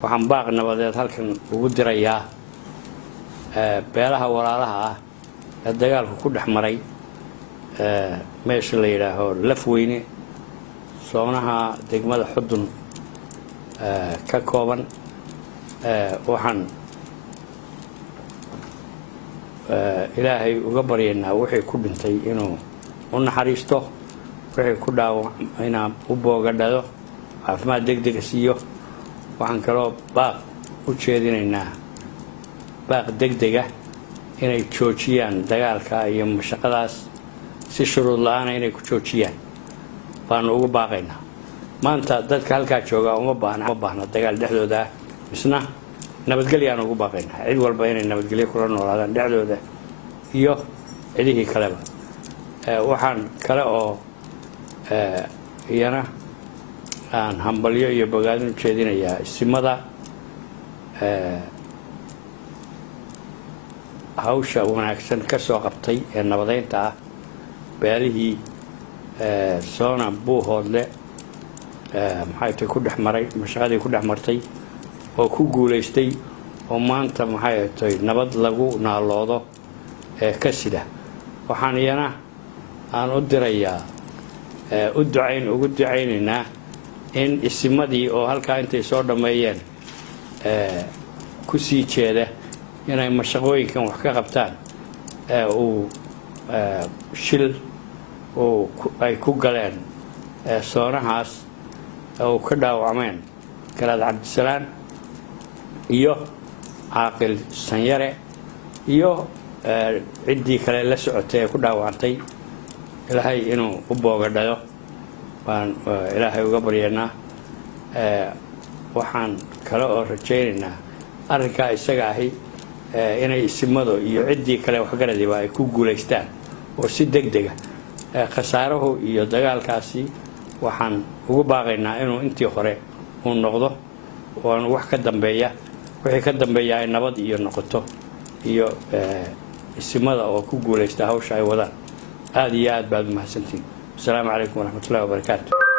waxaan baaq nabadeed halkan ugu dirayaa beelaha walaalaha ah ee dagaalku ku dhaxmaray meesha la yiraahdo lafaweyne soonaha degmada xudun ka kooban waxaan ilaahay uga baryeynaa wixii ku dhintay inuu u naxariisto wixii ku dhaawacmayna u boogadhado caafimaad degdeg siiyo waxaan kaloo baaq u jeedinaynaa baaq degdega inay joojiyaan dagaalka iyo mashaqadaas si shuruud la'aan inay ku joojiyaan baan ugu baaqaynaa maanta dadka halka jooga uma baahna dagaal dhexdooda isna nabadgelyo ugu baaqaynaa cid walba inay nabadgelyo kula noolaadaan dhexdooda iyo cidihii kaleba waxaan kale oo iyana aan hambalyo iyo bogaadin jeedinayaa isimada hawsha wanaagsan ka soo qabtay ee nabadeynta ah beelihii soona buuhoodle maxay tahay ku dhaxmaray mashaqadii ku dhaxmartay oo ku guuleystay oo maanta maxay tahay nabad lagu naaloodo ka sida waxaan iyana aan u dirayaa ugu ducaynaynaa in isimadii oo halka intay soo dhameeyeen ku sii jeeda inay mashaqooyinkan wax ka qabtaan uu shil ay ku galeen soonahaas oo ka dhaawacmeen garaad cabdisalaan iyo caaqil sanyare iyo ciddii kale la socotay ee ku dhaawacantay ilaahay inuu u boogadhayo baan ilaahay uga baryeynaa waxaan kale oo rajaynaynaa arrinkaa isaga ahi inay isimado iyo ciddii kale waxgaradiba ay ku guulaystaan oo si degdega khasaarahu iyo dagaalkaasi waxaan ugu baaqaynaa inuu intii hore uu noqdo oo wax ka dambeeya wixii ka dambeeya ay nabad iyo noqoto iyo isimada oo ku guulaysta hawsha ay wadaan aad iyo aad baad u mahadsantihiin السلام عليكم ورحمة الله وبركاته.